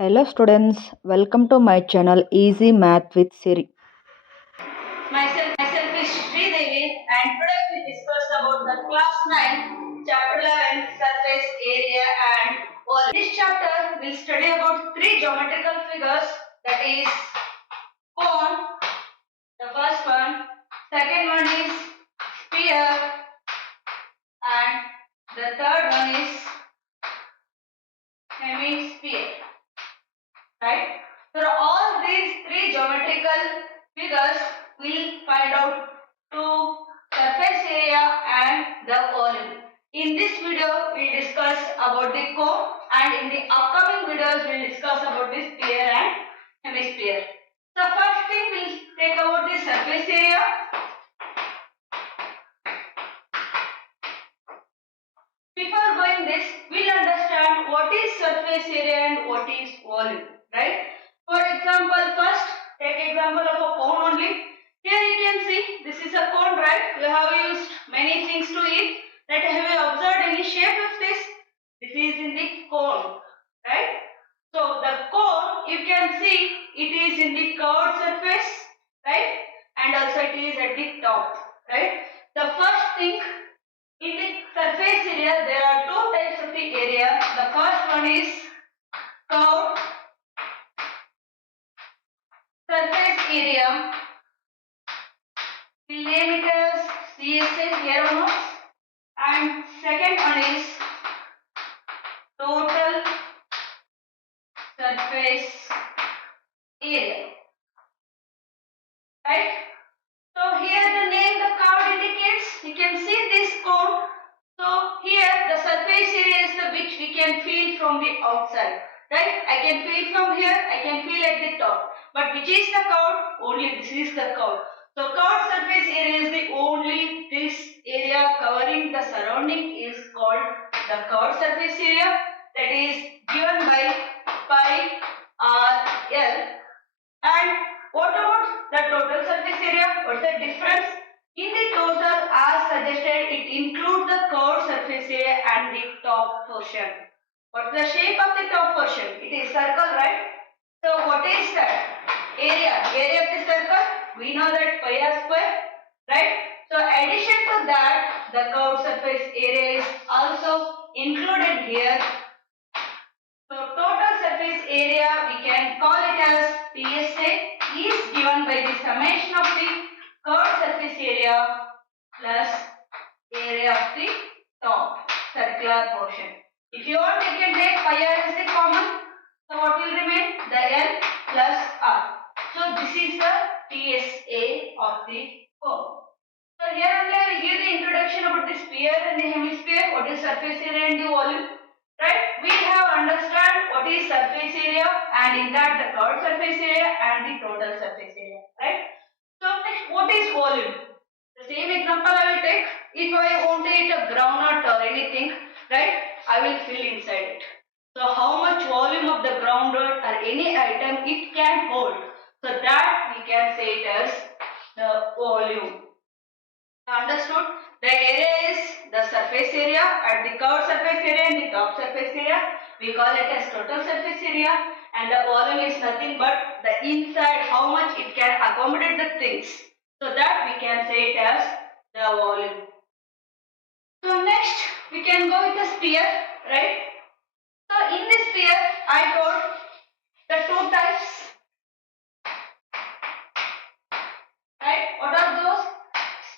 Hello students, welcome to my channel Easy Math with Siri. Myself is Shridevi and today we discuss about the class 9 chapter 11 surface area and volume. In this chapter we'll study about three geometrical figures, that is cone, the first one, second one is sphere and the third one is hemisphere. Right? So all these three geometrical figures we'll find out to surface area and the volume. In this video we discuss about the cone and in the upcoming videos we'll discuss about the sphere and hemisphere. So first thing we'll take about the surface area. Before going this, we'll understand what is surface area and what is volume, right? For example, first take example of a cone only. Here you can see this is a cone, right? We have used many things to it. That have you observed any shape of this? This is in the cone, right? So the cone you can see it is in the curved surface, right? And also it is at the top, right? The first thing in the surface area, there are two types of the area. The first one is curved surface area. We name it as CSA here almost. And second one is total surface area. Right? So here the name the curve indicates. You can see this cone. So here the surface area is the which we can feel from the outside. Right? I can feel from here, I can feel at the top. But which is the curve? Only this is the curve. So curved surface area is the only this area covering the surrounding is called the curved surface area, that is given by pi r l. And what about the total surface area? What's the difference? In the total, as suggested, it includes the curved surface area and the top portion. What's the shape of the top portion? It is circle, right? So what is that? Area. Area of the circle? We know that pi r square, right? So addition to that, the curved surface area is also included here. So total surface area we can call it as PSA is given by the summation of the curved surface area plus area of the top circular portion. If you want, you can take pi r as the common. So what will remain? The L plus R. So this is the PSA of the cone. So here only I will give the introduction about the sphere and the hemisphere, what is surface area and the volume. Right? We have understand what is surface area and in that the curved surface area and the total surface area. Right? So next, what is volume? The same example I will take. If I want to eat a groundnut or anything, right? I will fill inside it. So how much volume of the groundnut or any item it can hold. So that we can say it as the volume. Understood? The area is the surface area at the curved surface area and the top surface area. We call it as total surface area, and the volume is nothing but the inside, how much it can accommodate the things. So that we can say it as the volume. So next we can go with the sphere, right? So in this sphere I told the two types, right? What are those?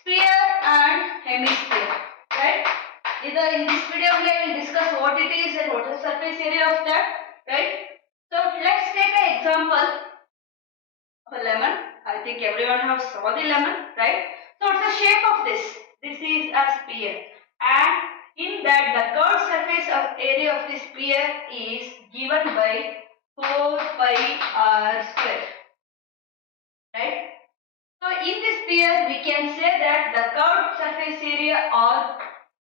Sphere and hemisphere, right? Either in this video only I will discuss what it is and what is the surface area of that, right? So let's take an example of a lemon. I think everyone has saw the lemon, right? So what's the shape of this? This is a sphere, and in that the curved surface of area of the sphere is given by 4 pi r square, right? So in this sphere we can say that the curved surface area or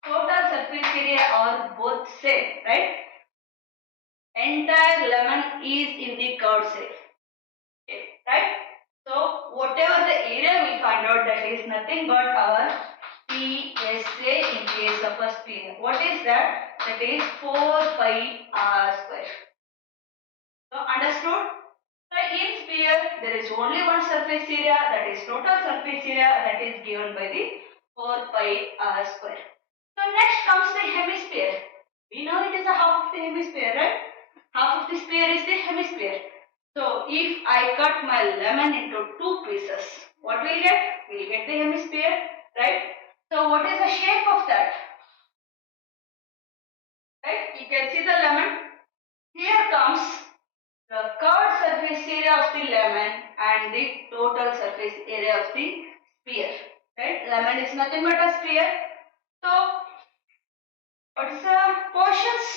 total surface area are both same, right? Entire lemon is in the curved shape, right? So whatever the area we find out, that is nothing but our PSA in case of a sphere. What is that? That is 4 pi r square. So Understood? So in sphere there is only one surface area, that is total surface area, that is given by the 4 pi r square. So next comes the hemisphere. We know it is a half of the hemisphere, right? Half of the sphere is the hemisphere. So if I cut my lemon into two pieces, what will get? We'll get the hemisphere, right? So what is the shape of that? Right? You can see the lemon. Here comes the curved surface area of the lemon and the total surface area of the sphere. Right? Lemon is nothing but a sphere. So what is the portions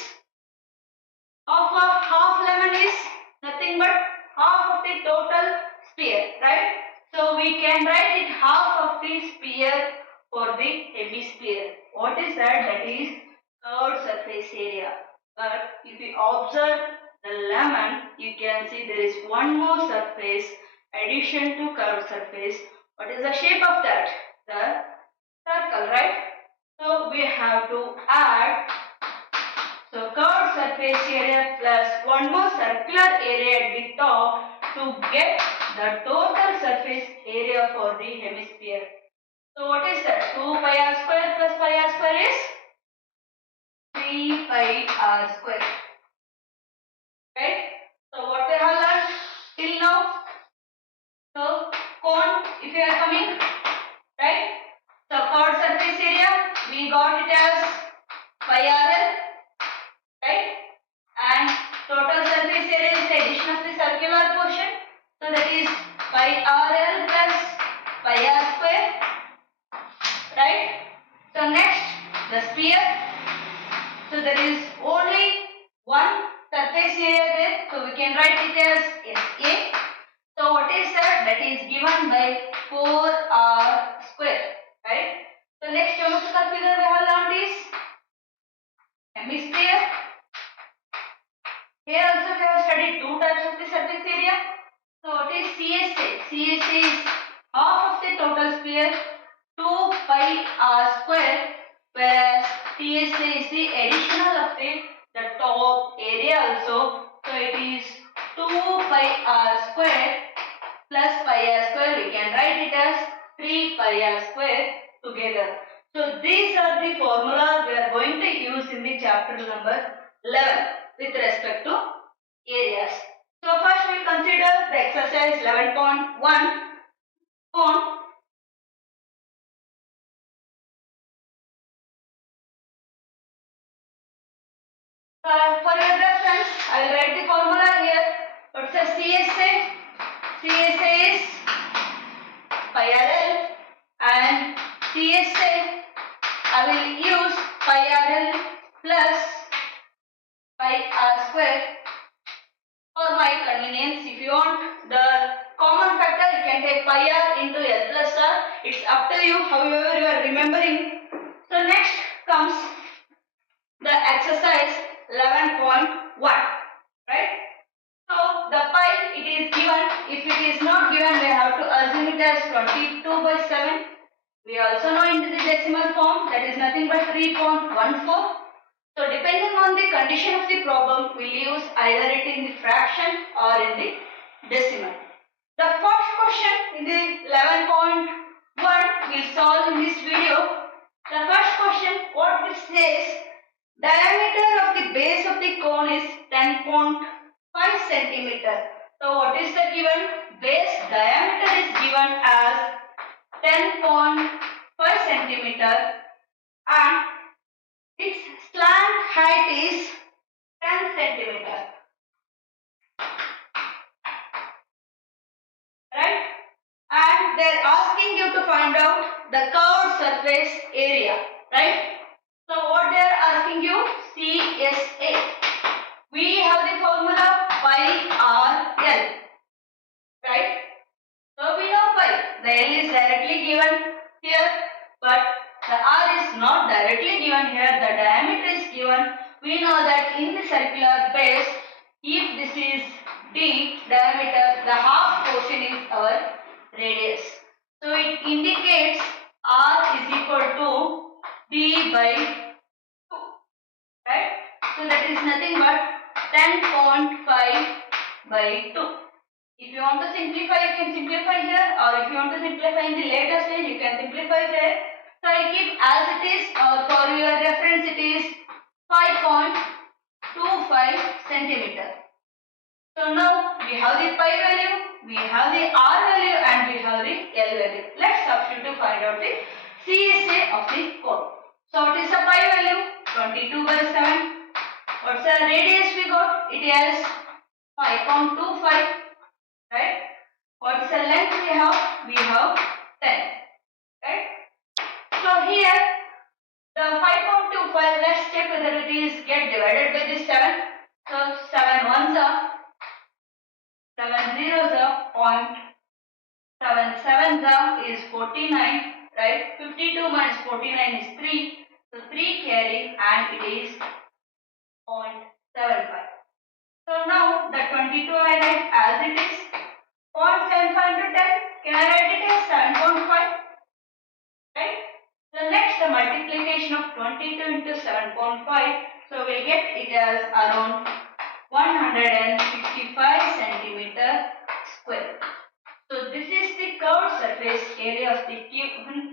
of a half lemon is nothing but half of the total sphere, right? So we can write it half of the sphere for the hemisphere. What is that? That is curved surface area. But if you observe the lemon, you can see there is one more surface addition to curved surface. What is the shape of that? The circle, right? So we have to add, so curved surface area plus one more circular area at the top to get the total surface area for the hemisphere. So what is that? 2 pi r square plus pi r square is 3 pi r square. Right? So what we have learned till now? So cone, if you are coming, right? So curved surface area, we got it as pi rl, right? And total surface area is the addition of the circular portion. So that is pi rl plus pi r square, right? So next, the sphere. So there is only one surface area there. So we can write it as SA. So what is that? That is given by 4r square, right? So next geometrical figure we have learned is hemisphere. Here also we have studied two types of the surface area. So what is CSA? CSA is half of the total sphere, 2 pi r square, whereas TSA is the additional of the top area also. So it is 2 pi r square plus pi r square. We can write it as 3 pi r square together. So these are the formulas we are going to use in the chapter number 11 with respect to areas. So first we will consider the exercise 11.1 cone. For your reference, I will write the formula here. What's the CSA? CSA is pi rl, and TSA I will use pi rl plus pi r square for my convenience. If you want the common factor, you can take pi r into l plus r. It's up to you, however you are remembering. So next comes the exercise 11.1, right? So the pi, it is given. If it is not given, we have to assume it as 22/7. We also know in the decimal form, that is nothing but 3.14. So depending on the condition of the problem, we will use either it in the fraction or in the decimal. The first question in the 11.1 we will solve in this video. The first question, what it says, diameter of the base of the cone is 10.5 centimeter. So what is the given? Base diameter is given as 10.5 centimeter and its slant height is 10 centimeter. Right? And they are asking you to find out the curved surface area. Right? So what they are asking you? CSA. We have the formula pi r l. Right? So we know pi. The l is directly given here, but the r is not directly given here. The diameter is given. We know that in the circular base, if this is d diameter, the half portion is our radius. So it indicates r is equal to d by 2. Right? So that is nothing but 10.5 by 2. If you want to simplify, you can simplify here, or if you want to simplify in the later stage, you can simplify there. So I keep as it is, or for your reference it is 5.25 centimeter. So now we have the pi value, we have the r value, and we have the l value. Let's substitute to find out the CSA of the cone. So what is the pi value? 22 by 7. What's the radius we got? It is 5.25. Right? What is the length we have? We have 10. Right? So here the 5.25, let's check whether it is get divided by this 7. So 7 ones are 7 zeros are 0.7 sevens are is 49. Right? 52 minus 49 is 3. So 3 carrying and it is 0.75. So now the 22 I write as it is. 0.75 into 10. Can I write it as 7.5? Right? So next the multiplication of 22 into 7.5. So we'll get it as around 165 centimeter square. So this is the curved surface area of the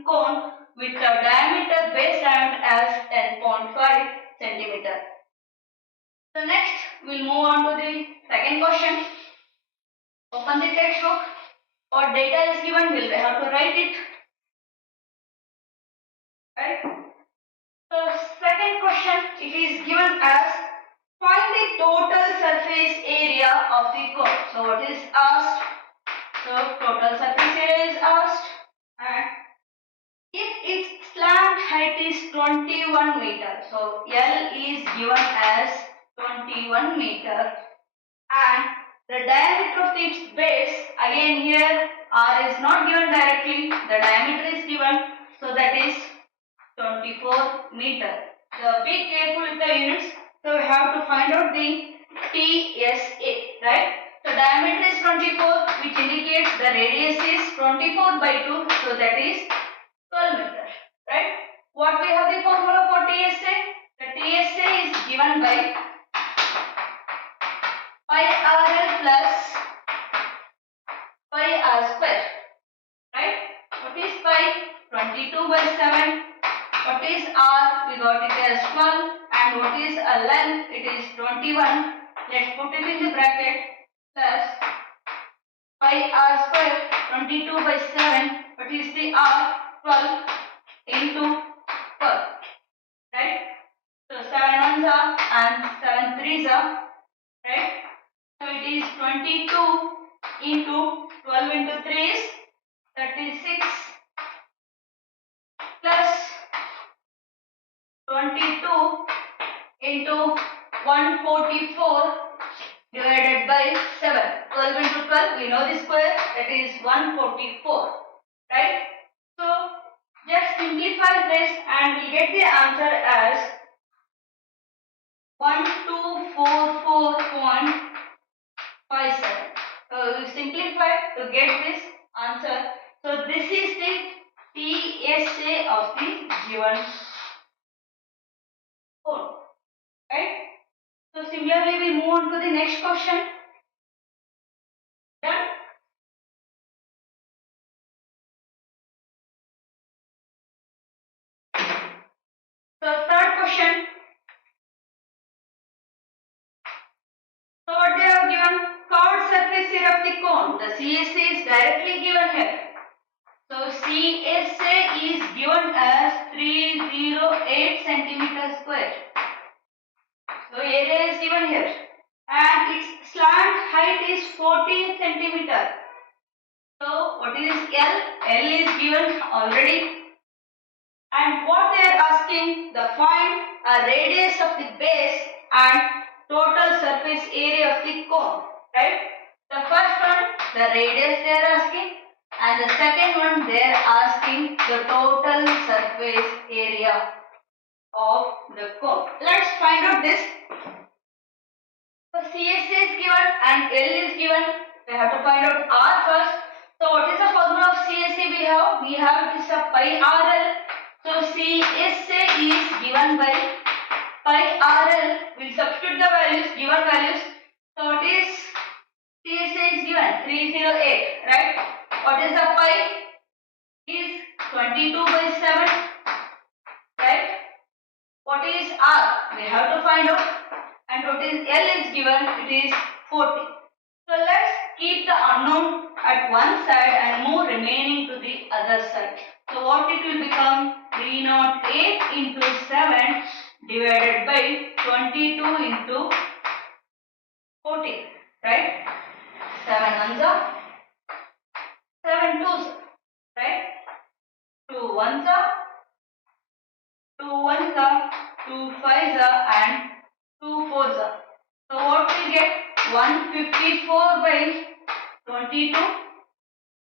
cone with the base diameter as 10.5 centimeter. So next we'll move on to the second question. Open the textbook. What data is given, we'll have to write it. Right? So second question, it is given as find the total surface area of the cone. So what is asked? So total surface area is asked, and if its slant height is 21 meter, so L is given as 21 meter, and the diameter of its base, again here R is not given directly, the diameter is given, so that is 24 meter. So be careful with the units. So we have to find out the TSA, right? So diameter is 24, which indicates the radius is 24 by 2, so that is 12 meter, right? What we have the formula for TSA? The TSA is given by pi RL plus pi R square, right? What is pi? 22 by 7. What is R? We got it as 12. And what is a length? It is 21. Let's put it in the bracket. Plus pi R square, 22 by 7. What is the R? 12 into 12. Right? So 7 ones are and 7 threes are. Right? So it is 22 into 12 into 3 is 36 plus 22 into 144 divided by 7. 12 into 12, we know the square, that is 144. Right? So just simplify this and we get the answer as 1244.57. So we simplify to get this answer. So this is the TSA of the given cone. Right? So similarly we move on to the next question. Done? So third question. So what they have given? Curved surface area of the cone. The CSA is directly given here. So CSA is given as 308 centimeter square. So area is given here. And its slant height is 14 centimeter. So what is L? L is given already. And what they are asking, the find a radius of the base and total surface area of the cone, right? The first one, the radius they are asking, and the second one they are asking the total surface area of the cone. Let's find out this. So CSA is given and L is given. We have to find out R first. So what is the formula of CSA we have? We have this pi RL. So CSA is given by pi RL. We'll substitute the values, given values. So it is given 308, right? What is the pi? Is 22 by 7, right? What is R? We have to find out. And what is L is given, it is 40. So let's keep the unknown at one side and move remaining to the other side. So what it will become? 308 into 7 divided by 22 into 14, right? 7 ones are 7 twos, right? 2 ones are 2 ones are 2 fives are and 2 fours are. So what we get? 154 by 22.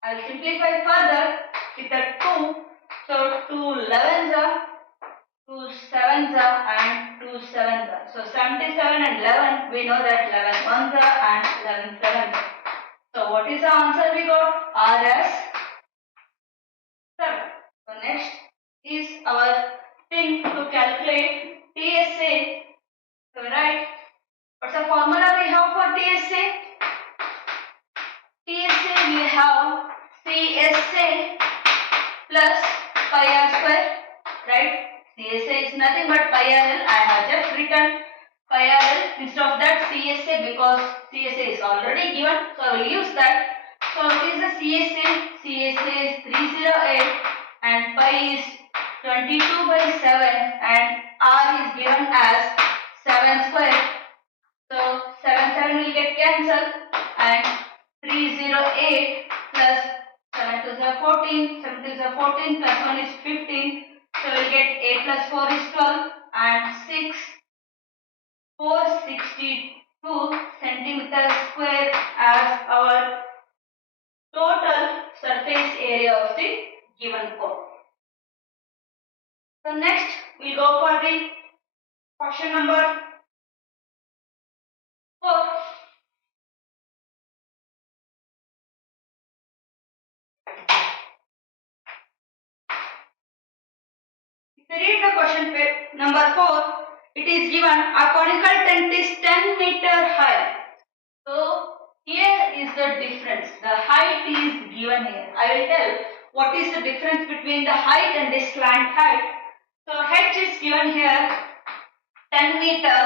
I will simplify further with the 2. So 2 11s are 2 sevens are and 2 sevens are. So 77 and 11, we know that 11 ones are and 11 sevens are. So what is the answer we got? R as 7. So next is our thing to calculate TSA. So right, what's the formula we have for TSA? TSA we have CSA plus pi r square, right? CSA is nothing but pi r l. I have just written pi r l instead of that CSA because CSA is already given. So I will use that. So what is the CSA? CSA is 308 and pi is 22 by 7 and r is given as 7 square. So 7 will get cancelled and 308 plus 7 to the 14, 7 to the 14 plus 1 is 15. So we'll get 8 plus 4 is 12 and 6, 462 centimeters square as our total surface area of the given cone. So next we go for the question number 4. If you read the question number 4, it is given a conical tent is 10 meter high. So here is the difference. The height is given here. I will tell what is the difference between the height and the slant height. So h is given here 10 meter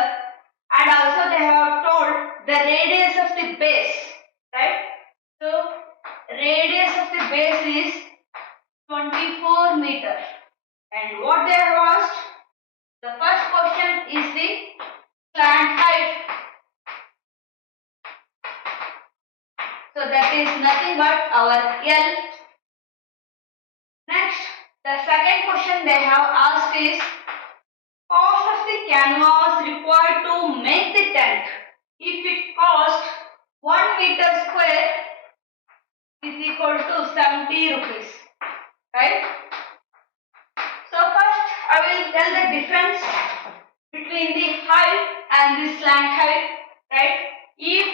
and also they have told the radius of the base, right? So radius of the base is 24 meter. And what they have asked, the first question is the slant height. So that is nothing but our L. Next, the second question they have asked is cost of the canvas required to make the tent. If it costs 1 meter square is equal to 70 rupees, right? So first I will tell the difference between the height and the slant height, right? If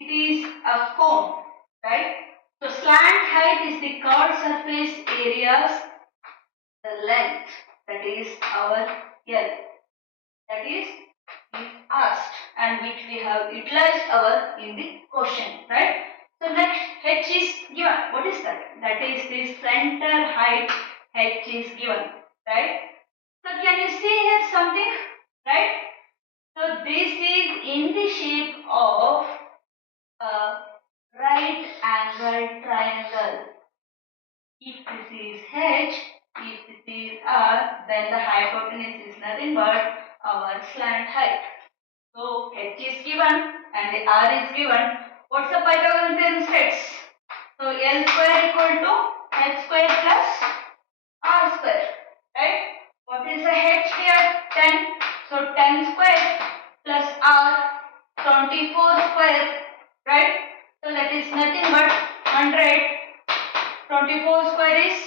it is a cone, right? So slant height is the curved surface areas, the length, that is our L. That is asked and which we have utilized our in the question, right? So next h is given. What is that? That is the center height h is given, right? So can you see here something, right? So this is in the shape of a right angle triangle. If this is h, if this is r, then the hypotenuse is nothing but our slant height. So h is given and the r is given. What's the Pythagorean theorem states? So L square equal to h square plus r square, right? What is the h here? 10. So 10 square plus r 24 square, right? So that is nothing but 100. 24 square is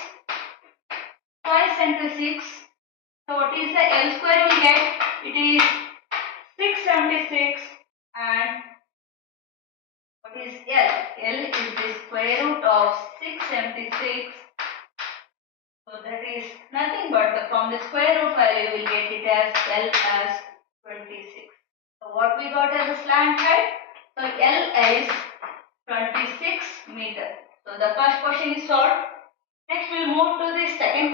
576. So what is the L square we get? It is 676 and what is L? L is the square root of 676. So that is nothing but from the square root value we will get it as L as 26. So what we got as a slant height? So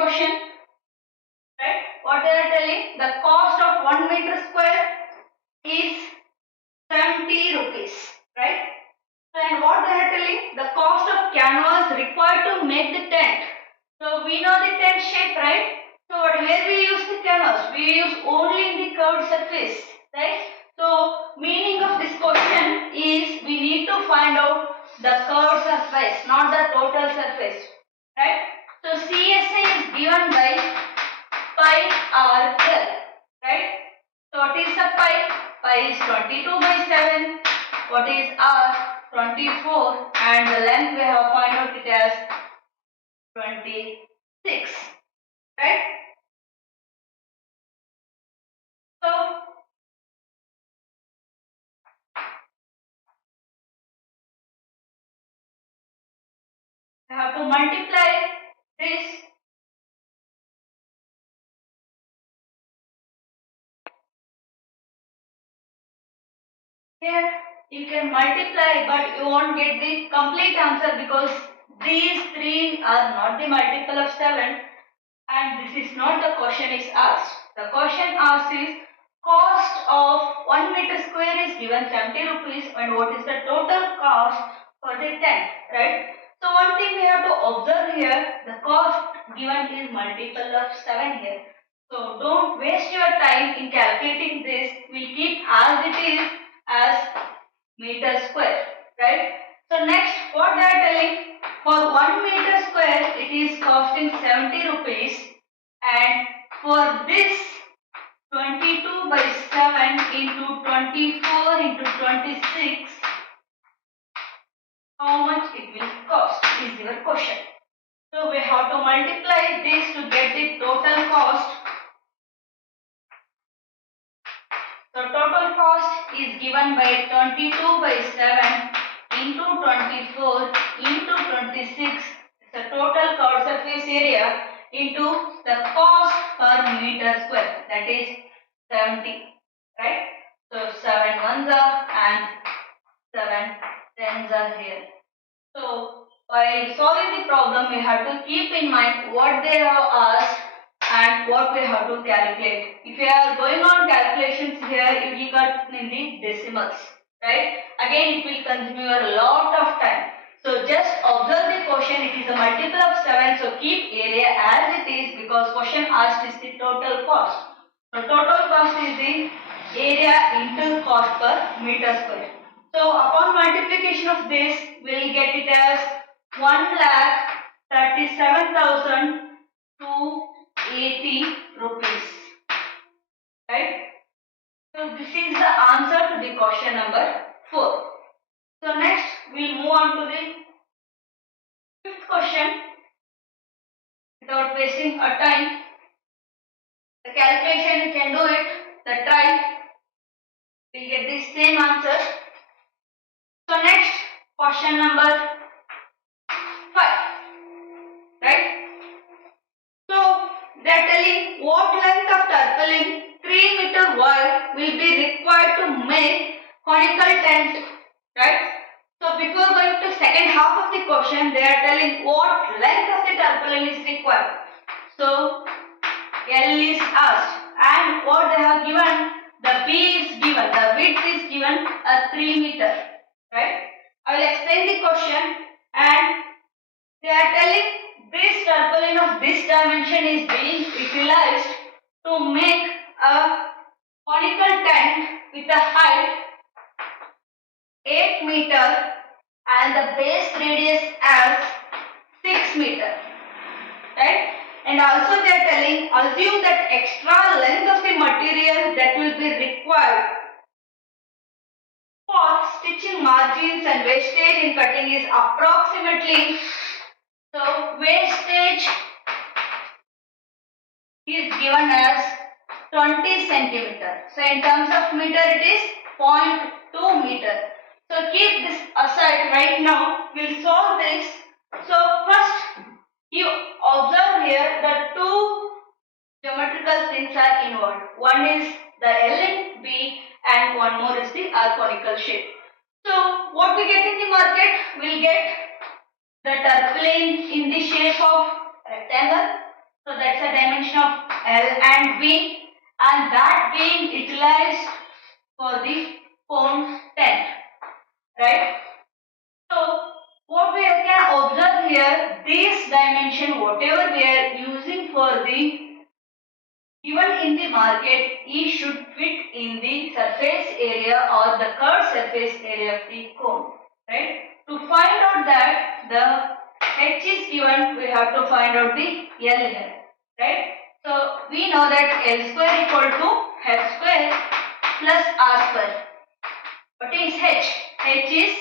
question, right? What they are telling? The cost of 1 meter square is 70 rupees, right? And what they are telling? The cost of canvas required to make the tent. So we know the tent shape, right? So where we use the canvas? We use only in the curved surface, right? So meaning of this question is we need to find out the curved surface, not the total surface, right? So CSA is given by pi r l, right? So what is the pi? Pi is 22 by 7. What is r? 24, and the length we have found out it as 26, right? So we have to multiply this. Here you can multiply, but you won't get the complete answer because these three are not the multiple of 7, and this is not the question is asked. The question asked is cost of 1 meter square is given 70 rupees, and what is the total cost for the tent, right? So one thing we have to observe here, the cost given is multiple of 7 here. So don't waste your time in calculating this. We'll keep as it is as meter square, right? So next, what they are telling, for 1 meter square it is costing 70 rupees, and for this 22 by 7 into 24 into 26, how much it will cost is your question. So we have to multiply this to get the total cost. So total cost is given by 22 by 7 into 24 into 26. The total curved surface area into the cost per meter square, that is 70, right? So 7 ones are and 7 tens are here. So while solving the problem, we have to keep in mind what they have asked and what we have to calculate. If you are going on calculations here, you will cut in the decimals, right? Again, it will consume you a lot of time. So just observe the question. It is a multiple of 7. So keep area as it is because question asked is the total cost. So total cost is the area into cost per meter square. So upon multiplication of this, we will get it as 1,37,280 rupees. Right? So this is the answer to the question number 4. So next, we will move on to the fifth question without wasting our time. The calculation you can do it. The try will get the same answer. So next, question number 5, right? So they are telling what length of tarpaulin 3 meter wide will be required to make conical tent, right? So before going to second half of the question, they are telling what length of the tarpaulin is required. So L is asked, and what they have given, the B is given, the width is given as 3 meter, right? I will explain the question, and they are telling this tarpaulin of this dimension is being utilized to make a conical tent with a height 8 meter and the base radius as 6 meter, right? And also they are telling assume that extra length of the material that will be required for stitching margins and wastage in cutting is approximately, so wastage is given as 20 centimeter. So in terms of meter it is 0.2 meter. So keep this aside right now. We'll solve this. So first you observe here that two geometrical things are involved. One is the L in B and one more is the R conical shape. So what we get in the market, we'll get the tarpaulin in the shape of rectangle, So that's the dimension of L and B, and that being utilized for the cone tent, right? So what we can observe here, this dimension whatever we are using for the given in the market, E should fit in the surface area or the curved surface area of the cone, right? To find out that the H is given, we have to find out the L here, right? So we know that L square equal to H square plus R square. What is H? H is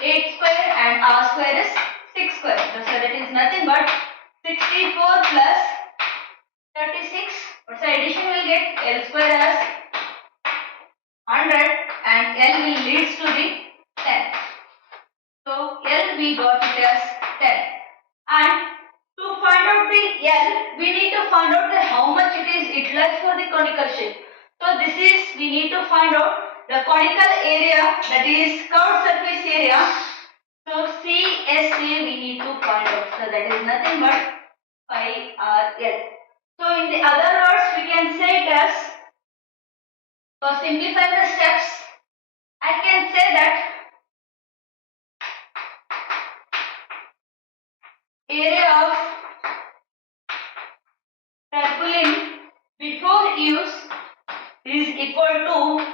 8 square and R square is 6 square. So that is nothing but 64 plus 36. What's the addition we'll get? L square as 100 and L will leads to the 10. So L we got it as 10. And to find out the L, we need to find out the how much it is utilized for the conical shape. So this is, we need to find out the conical area, that is curved surface area. So CSA we need to find out. So that is nothing but pi r L. So in the other words, we can say it as, for simplifying the steps, I can say that area of tarpaulin before use is equal to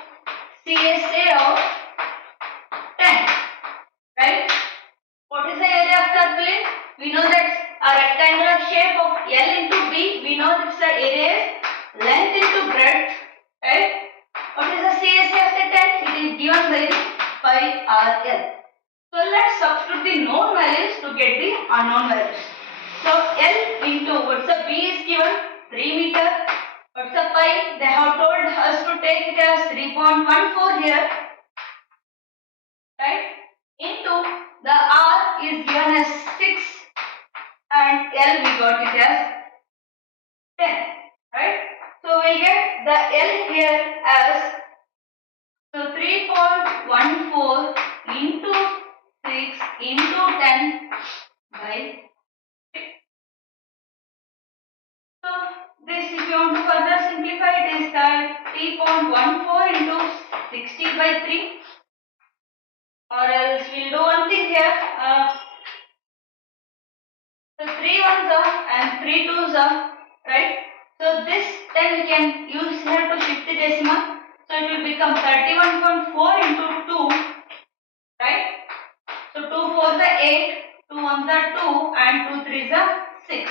CSA of 10, right? What is the area of tarpaulin? We know that a rectangular shape of L into B, we know that the area is length into breadth, right? What is the CSA of the 10? It is given by the pi r L. So let's substitute the known values to get the unknown values. So L into, what's the B is given 3 meter. What's the pi? They have told us to take it as 3.14 here, right? Into the R is given as 6 and L we got it as 10, right? So we'll get the L here as, so 3.14 into 6 into 10 by 6. So this, if you want to further simplify, it is that 3.14 into 60 by 3, or else we'll do one thing here. So 3 ones are and 3 twos are, right? So this then we can use here to shift the decimal. So it will become 31.4 into 2, right? So 2 4s are 8, 2 1s are 2 and 2 3s are 6.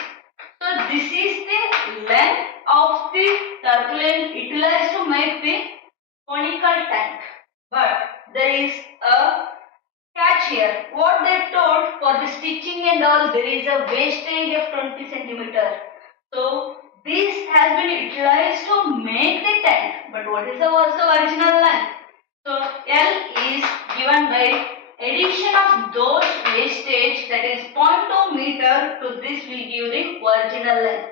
So this is the length of the tarpaulin utilized to make the conical tank. But there is a catch here. What they told, for the stitching and all, there is a wastage of 20 centimeter. So this has been utilized to make the tank. But what is the also original length? So L is given by addition of those wastage, that is 0.2 meter, to this will give the original length.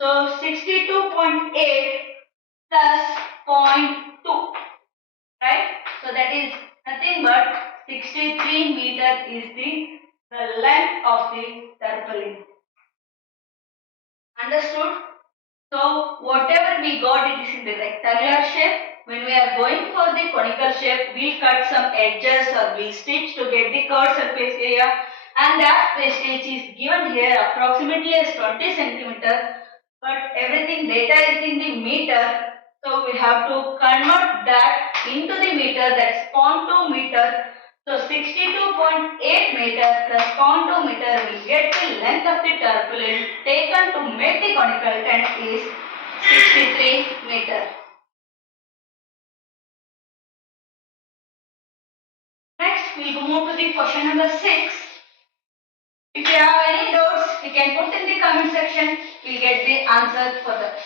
So 62.8 plus 0.2, right? So that is nothing but 63 meter is the length of the tarpaulin. Understood? So whatever we got, it is in the rectangular shape. When we are going for the conical shape, we'll cut some edges or we'll stitch to get the curved surface area, and that wastage is given here approximately as 20 centimeter, but everything data is in the meter, so we have to convert that into the meter, that's 0.2 meter. So 62.8 meter plus 0.2 meter will get the length of the tarpaulin taken to make the conical tent is 63 meter. Next we will move to the question number 6. If you have any doubts, you can put in the comment section, we will get the answer for that.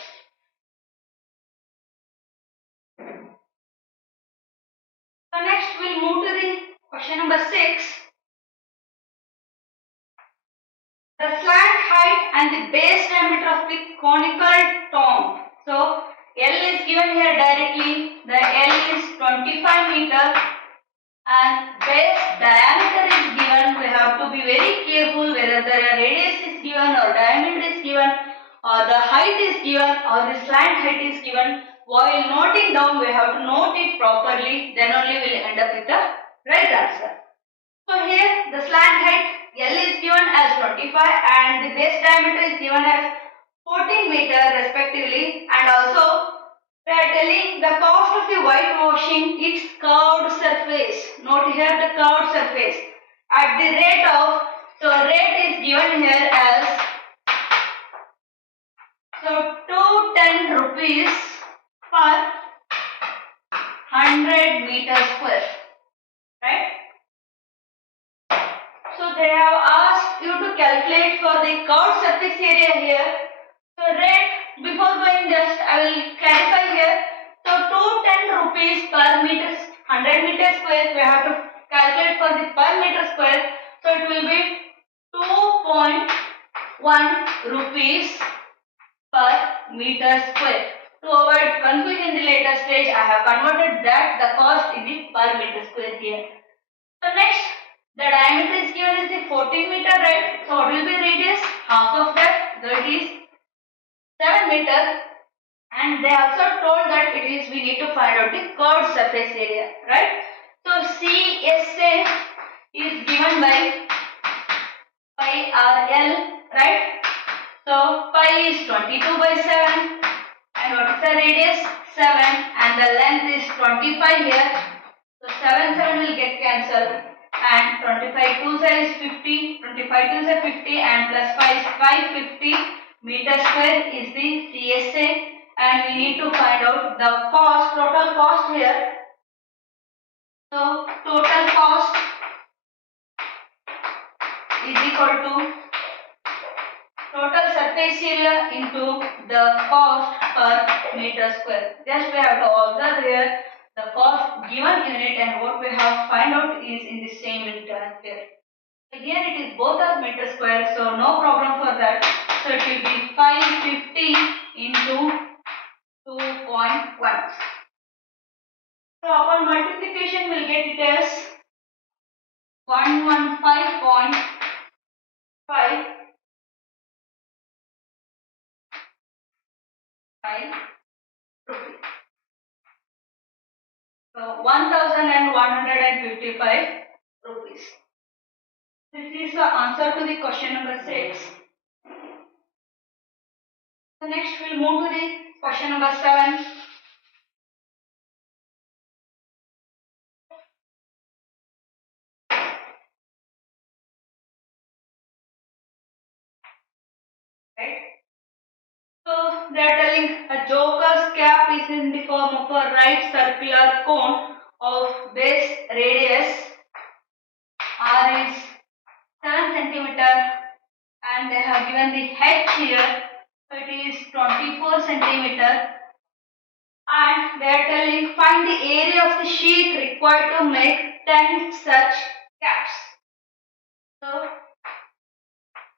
So next we will move to the question number 6. The slant height and the base diameter of the conical tomb. So L is given here directly. The L is 25 meter and base diameter is given. We have to be very careful whether the radius is given or diameter is given, or height is given or the slant height is given, while noting down we have to note it properly, then only we will end up with the right answer. So here the slant height L is given as 25 and the base diameter is given as 14 meter respectively, and also we are telling the cost of the whitewashing its curved surface. Note here the curved surface at the rate of, so rate is given here as, so 210 rupees per 100 meter square, right? So they have asked you to calculate for the curved surface area here. So rate, before going just I will clarify here. So 210 rupees per meter 100 meter square, we have to calculate for the per meter square. So it will be 2.1 rupees per meter square. To avoid confusion in the later stage, I have converted that the cost in the per meter square here. So next, the diameter is given as the 14 meter, right? So what will be radius? Half of that is 7 meter. And they also told that it is, we need to find out the curved surface area, right? So CSA is given by pi RL, right? So pi is 22 by 7, and what is the radius? 7, and the length is 25 here. So 7 will get cancelled, and 25 2 is 50, 25 2 is 50, and plus 5 is 550 meter square is the CSA, and we need to find out the cost, total cost here. So total cost is equal to total surface area into the cost per meter square. Just we have to observe here the cost given unit and what we have find out is in the same unit here. Here it is both are meter square, so no problem for that. So it will be 550 into 2.1. So upon multiplication we will get it as 115.5 rupees. So 1155 rupees. This is the answer to the question number 6. So next we'll move to the question number 7. Right? So they are telling a joker's cap is in the form of a right circular cone of base radius R is 7 centimeter, and they have given the H here, so it is 24 centimeter, and they are telling find the area of the sheet required to make 10 such caps. So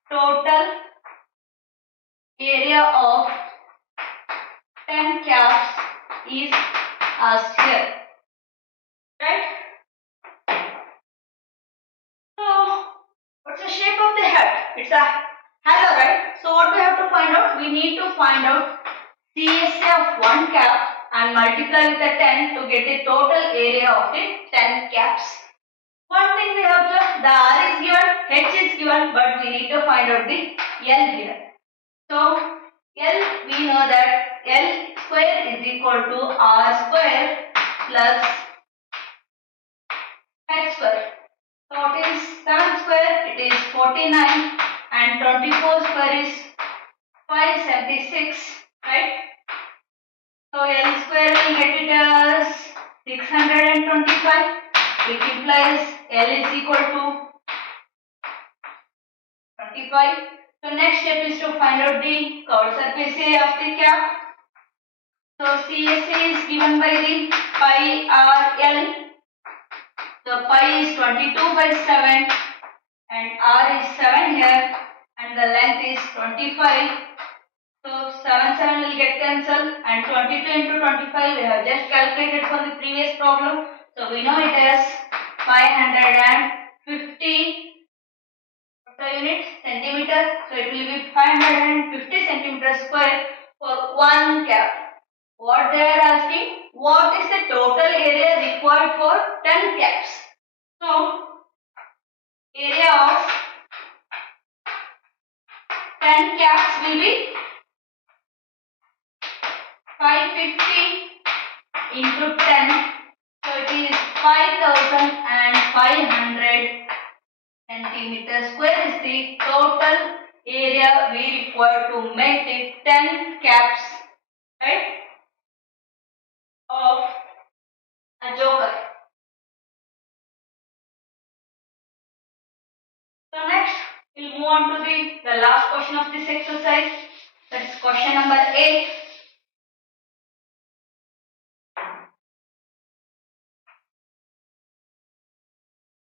total area of 10 caps is asked here, right? So what's the shape of the head? It's a halo, right? So what we have to find out? We need to find out CSA of one cap and multiply with the 10 to get the total area of the 10 caps. One thing we have to, the R is given, H is given, but we need to find out the L here. So L, we know that L square is equal to R square plus H square. So what is 7 square? It is 49, and 24 square is 576, right? So L square will get it as 625, which implies L is equal to 25. So next step is to find out the curved surface area of the cap. So CSA is given by the pi RL. So pi is 22 by 7 and R is 7 here, and the length is 25. So 7 will get cancelled, and 22 into 25 we have just calculated for the previous problem. So we know it as 550 per unit centimeter. So it will be 550 centimeter square. for 1 cap. What they are asking? What is the total area required for 10 caps? So, area of 10 caps will be 550 into 10. So it is 5500 centimeter square is the total area we require to make the 10 caps, right, of a joker. So next we'll move on to the last question of this exercise. That is question number 8.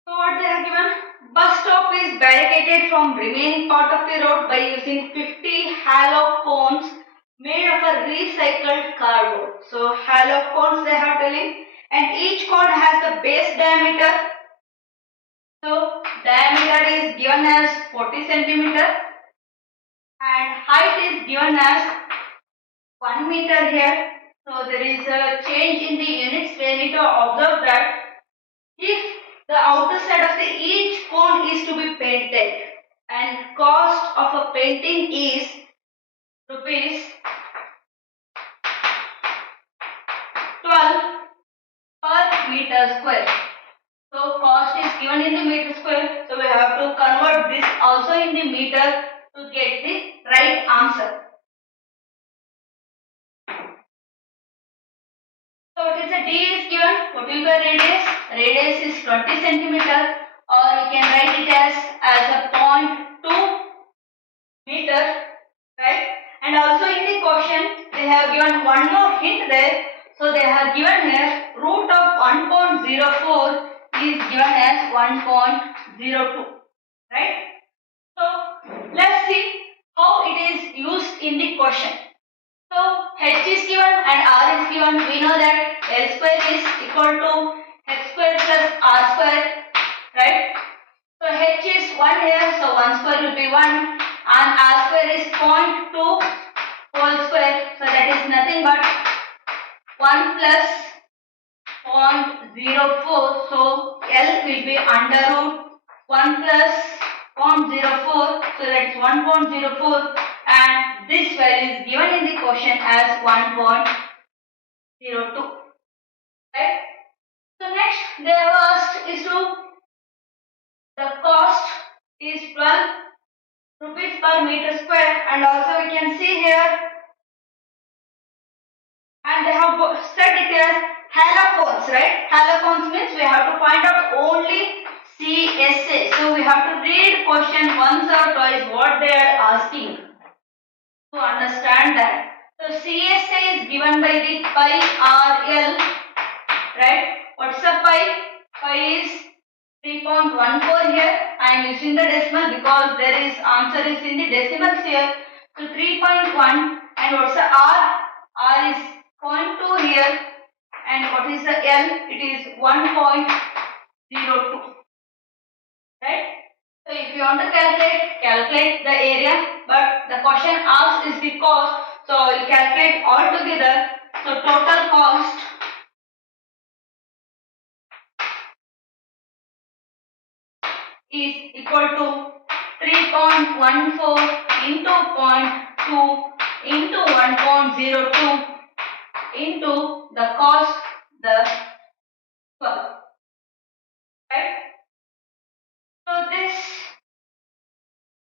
So what they have given? Bus stop is barricaded from remaining part of the road by using 50 halo cones made of a recycled cardboard. So halo cones they have telling, and each cone has the base diameter. So diameter is given as 40 centimeter and height is given as 1 meter here. So there is a change in the units. We need to observe that if the outer side of the each cone is to be painted and cost of a painting is rupees 12 per meter square. So cost is given in the meter square. So we have to convert this also in the meter to get the right answer. So what is the D is given? What will be radius? Radius is 20 centimeter, or you can write it as a 0.2 meter, right? And also in the question they have given one more hint there. So they have given here root of 1.04 is given as 1.02, right? So let's see how it is used in the question. So h is given and r is given. We know that L square is equal to h square plus r square, right? So h is 1 here, so 1 square will be 1 and r square is 0.2 whole square. So that is nothing but 1 plus 0.04. So L will be under root 1 plus 0.04. So that is 1.04 and this value is given in the question as 1.02. Right? So next they have asked is to the cost is 12 rupees per meter square, and also we can see here and they have said it as halocones, right? Halocones means we have to find out only CSA. So we have to read question once or twice what they are asking to understand that. So CSA is given by the pi RL, right? What's the pi? Pi is 3.14 here. I am using the decimal because there is answer is in the decimals here. So 3.1 and what's the R? R is 0.2 here and what is the L? It is 1.02. Right? So if you want to calculate the area, but the question asked is the cost. So we will calculate all together. So total cost is equal to 3.14 into 0.2 into 1.02 into the cost, the 12. Right? So this,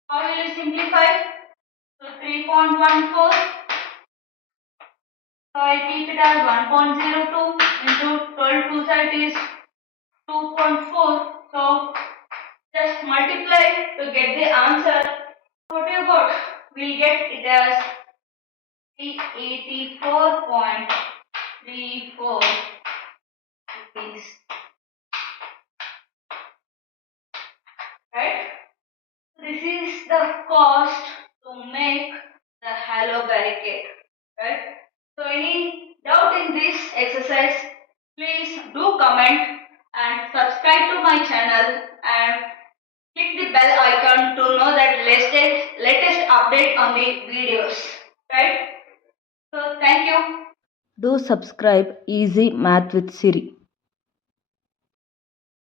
how will you simplify? So 3.14, so I keep it as 1.02 into 12 2 side is 2.4. So just multiply to get the answer. What you got? We'll get it as 384.34 rupees. Right? This is the cost to make the halo barricade. Right? So any doubt in this exercise, please do comment and subscribe to my channel and click the bell icon to know that latest update on the videos. Right? Do subscribe Easy Math with Siri.